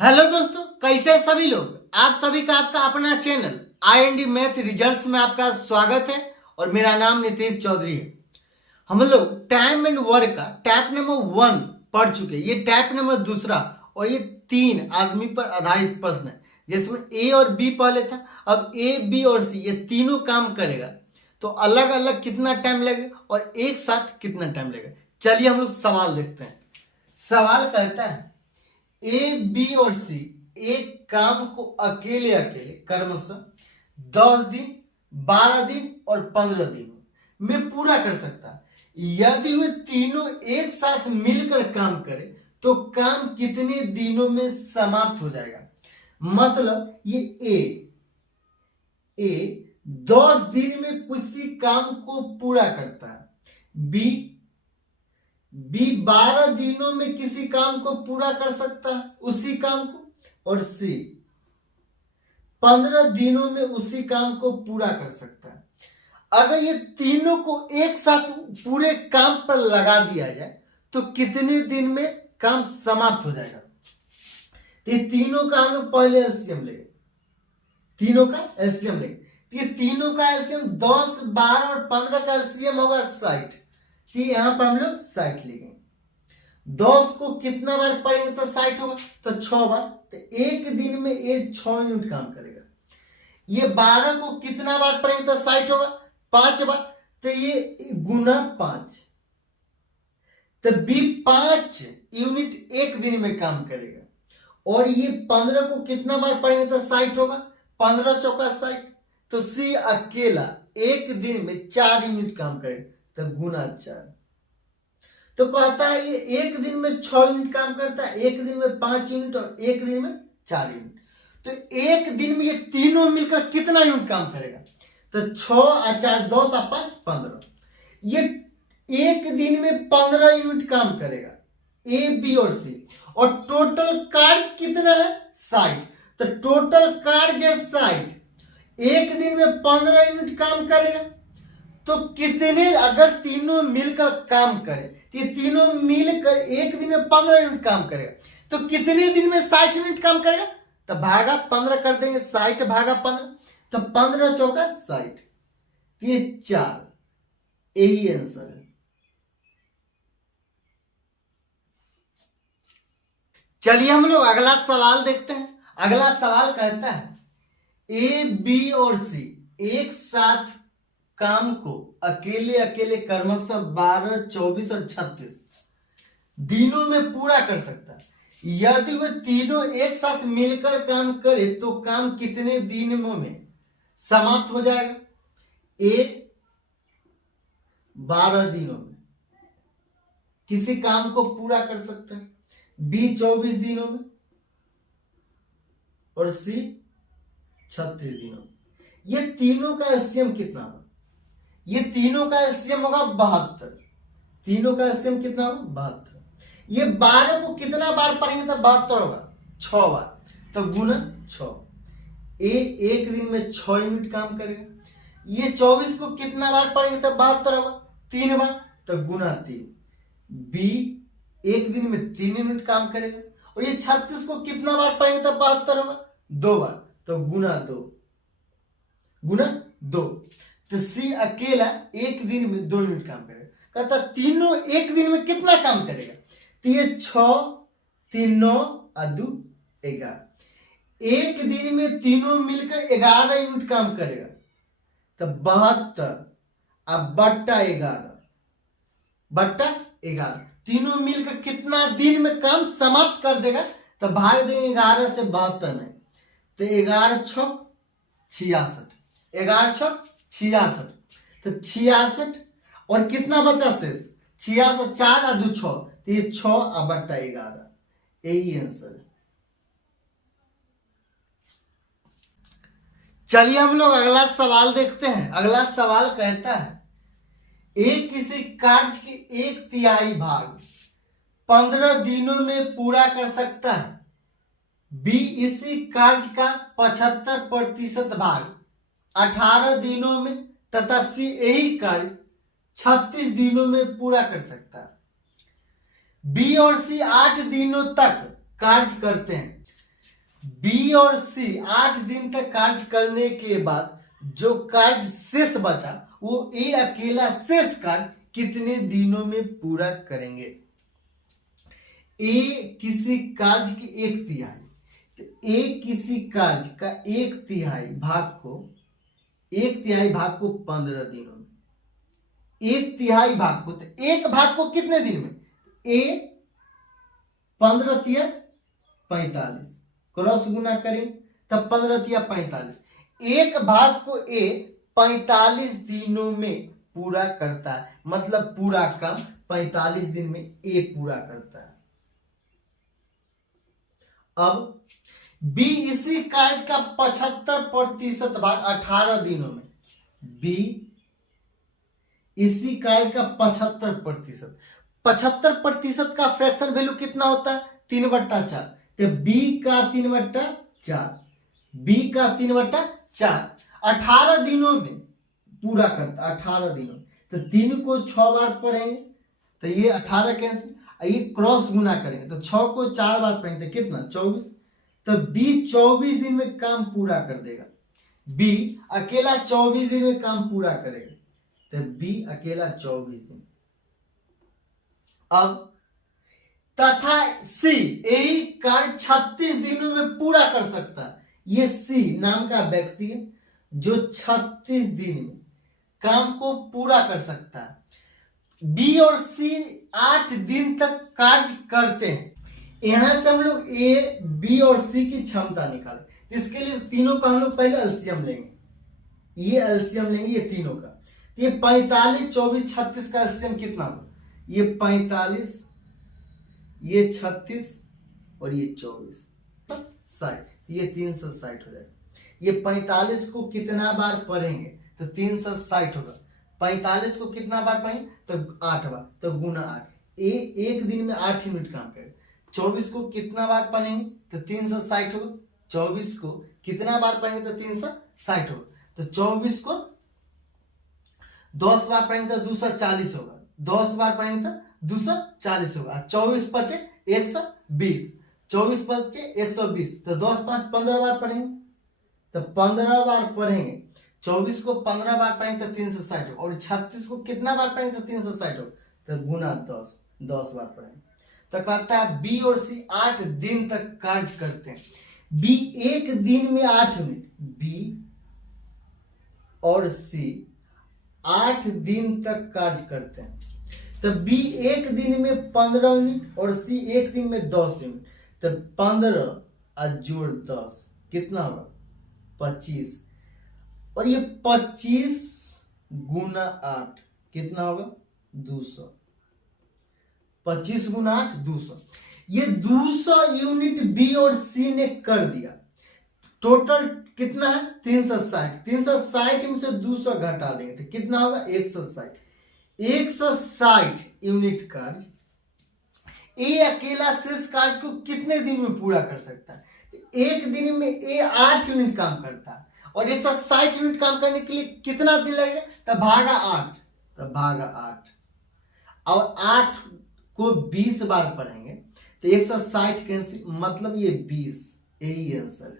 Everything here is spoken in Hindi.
हेलो दोस्तों, कैसे हैं सभी लोग। आप सभी का आपका अपना चैनल IND मैथ रिजल्ट्स में आपका स्वागत है और मेरा नाम नितीश चौधरी है। हम लोग टाइम एंड वर्क का टैप नंबर 1 पढ़ चुके हैं। ये टैप नंबर दूसरा और ये 3 आदमी पर आधारित प्रश्न है, जिसमें ए और बी पहले था। अब ए, बी और सी ये तीनों काम करेगा तो अलग अलग कितना टाइम लगेगा और एक साथ कितना टाइम लगेगा। चलिए हम लोग सवाल देखते हैं। सवाल कहता है ए, बी और सी एक काम को अकेले अकेले क्रमशः 10 दिन, 12 दिन और 15 दिन में पूरा कर सकता है। यदि वे तीनों एक साथ मिलकर काम करें तो काम कितने दिनों में समाप्त हो जाएगा। मतलब ये ए 10 दिन में किसी काम को पूरा करता है, बी 12 दिनों में किसी काम को पूरा कर सकता है उसी काम को, और सी 15 दिनों में उसी काम को पूरा कर सकता है। अगर ये तीनों को एक साथ पूरे काम पर लगा दिया जाए तो कितने दिन में काम समाप्त हो जाएगा। तो ये तीनों का हम लोग पहले एलसीएम लेंगे। तीनों का एलसीएम लेंगे। ये तीनों का एलसीएम 10, 12 और 15 का एलसीएम होगा 60। यहां पर हम लोग 60 लेंगे। 10 को कितना बार पढ़ेंगे तो 60 होगा, तो 6 बार। तो एक दिन में ये 6 यूनिट काम करेगा। ये 12 को कितना बार पढ़ेंगे तो 60 होगा, 5 बार। तो ये गुना 5, तो बी 5 यूनिट एक दिन में काम करेगा। और ये 15 को कितना बार पढ़ेंगे तो 60 होगा, 15 चौका 60। तो सी अकेला एक दिन में 4 यूनिट काम करेगा, तो गुना 4। तो कहता है ये एक दिन में 6 यूनिट काम करता है, एक दिन में 5 यूनिट और एक दिन में 4 यूनिट। तो एक दिन में ये तीनों मिलकर कितना यूनिट काम करेगा। तो 6 और 4 10 और 5 15। ये एक दिन में 15 यूनिट काम करेगा, ए, बी और सी। और टोटल कार्य कितना है 60। तो टोटल कार्य है 60। एक दिन में 15 यूनिट काम करेगा तो कितने, अगर तीनों मिलकर काम करें, ये तीनों मिलकर एक दिन में 15 यूनिट काम करेगा तो कितने दिन में 60 यूनिट काम करेगा। तो भागा 15 कर देंगे, 60 भागा 15, तो 15 चौका 60। ये 4, यही आंसर है। चलिए हम लोग अगला सवाल देखते हैं। अगला सवाल कहता है ए, बी और सी एक साथ काम को अकेले अकेले क्रमशः 12, 24 और 36 दिनों में पूरा कर सकता है। यदि वे तीनों एक साथ मिलकर काम करे तो काम कितने दिनों में समाप्त हो जाएगा। ए 12 दिनों में किसी काम को पूरा कर सकता है, बी 24 दिनों में और सी 36 दिनों में। ये तीनों का एलसीएम कितना होगा। ये तीनों का एलसीएम होगा 72। तीनों का एलसीएम कितना होगा 72। ये 12 को कितना बार पढ़ेंगे तो 72 होगा, 6 बार। तो गुना 6। ए एक दिन में 6 यूनिट काम करेगा। ये 24 को कितना बार पढ़ेंगे तो 72 होगा, 3 बार। तो गुना 3। बी एक दिन में 3 यूनिट काम करेगा। और ये 36 को कितना बार पढ़ेंगे तो 72 होगा, 2 बार। तो गुना 2, गुना 2। तो सी अकेला एक दिन में 2 यूनिट काम करेगा। कहता तीनों एक दिन में कितना काम करेगा। तो ये 6, 3 9 और 2 11। एक दिन में तीनों मिलकर 11 यूनिट काम करेगा। तो 72 अब बट्टा 11 तीनों मिलकर कितना दिन में काम समाप्त कर देगा। तो भाग देंगे 11 से 72 में। तो 11 6 66, 11 6 66। तो 66 और कितना बचा शेष 66, 4 और 2 6। तो ये 6 और बट्टा 11, यही आंसर है। चलिए हम लोग अगला सवाल देखते हैं। अगला सवाल कहता है ए किसी कार्य के 1/3 भाग 15 दिनों में पूरा कर सकता है, बी इसी कार्य का 75% भाग 18 दिनों में तथा सी यही कार्य 36 दिनों में पूरा कर सकता है। बी और सी 8 दिनों तक कार्य करते हैं बी और सी 8 दिन तक कार्य करने के बाद जो कार्य शेष बचा वो ए अकेला शेष कार्य कितने दिनों में पूरा करेंगे। ए किसी कार्य की 1/3, तो ए किसी कार्य का 1/3 भाग को 15 दिनों में, 1/3 भाग को, तो एक भाग को कितने दिन में, ए 15 × 45 क्रॉस गुना करें तब 15 × 45, एक भाग को ए 45 दिनों में पूरा करता है, मतलब पूरा काम 45 दिन में ए पूरा करता है। अब बी इसी कार्य का 75% भाग 18 दिनों में, बी इसी कार्य का 75%, 75% का फ्रैक्शन वैल्यू कितना होता है, 3/4, तो बी का 3/4, बी का 3/4 18 दिनों में पूरा करता, 18 दिनों, तो 3 को 6 बार पढ़ेंगे तो ये 18 कैंसिल, ये क्रॉस गुना करेंगे तो 6 को 4 बार पढ़ेंगे तो कितना 24, तो बी 24 दिन में काम पूरा कर देगा, बी अकेला 24 दिन में काम पूरा करेगा, तो बी अकेला 24 दिन। अब तथा सी यही कार्य 36 दिनों में पूरा कर सकता है, ये सी नाम का व्यक्ति है जो 36 दिन में काम को पूरा कर सकता है। बी और सी 8 दिन तक कार्य करते हैं। यहां से हम लोग ए, बी और सी की क्षमता निकालें, इसके लिए तीनों का हम लोग पहले एलसीएम लेंगे, ये एलसीएम लेंगे ये तीनों का, ये 45, 24, 36 का एलसीएम कितना होगा, ये 45, ये 36 और ये 24, 60, ये 360 हो जाएगा। ये 45 को कितना बार पढ़ेंगे तो 360 होगा, 45 को कितना बार पढ़ेंगे तो 8 बार, तो गुना 8, एक दिन में 8 यूनिट काम करेगा। 24 को कितना बार पढ़ेंगे तो 360 होगा, 24 को कितना बार पढ़ेंगे तो 360 होगा, तो 24 को 10 बार पढ़ेंगे तो 240 होगा, 10 बार पढ़ेंगे तो 240 होगा, 24 पचे 120, 24 पचे 120, तो 10 5 15 बार पढ़ेंगे, तो 15 बार पढ़ेंगे, 24 को 15 बार पढ़ेंगे तो 360 होगा, और 36 को कितना बार पढ़ेंगे तो 360 होगा, तो गुना 10 बार पढ़ेंगे। तो कहता है बी और सी 8 दिन तक कार्य करते हैं, बी एक दिन में 8 यूनिट, बी और सी 8 दिन तक कार्य करते हैं, तो बी एक दिन में 15 यूनिट और सी एक दिन में 10 यूनिट, तो 15 जोड़ 10 कितना होगा 25, और ये 25 गुना 8 कितना होगा 200, 25 गुना 8 200, ये 200 यूनिट बी और सी ने कर दिया। टोटल कितना है 360, 360 में से 200 घटा देंगे तो कितना होगा 160, 160 यूनिट कार्य ए अकेला शेष कार्य को कितने दिन में पूरा कर सकता है, एक दिन में ए 8 यूनिट काम करता है, और 160 यूनिट काम करने के लिए कितना दिन लगेगा तो भागा 8, तो भागा 8, और 8 को 20 बार पढ़ेंगे तो 160 कैंसिल, मतलब ये 20, यही आंसर है।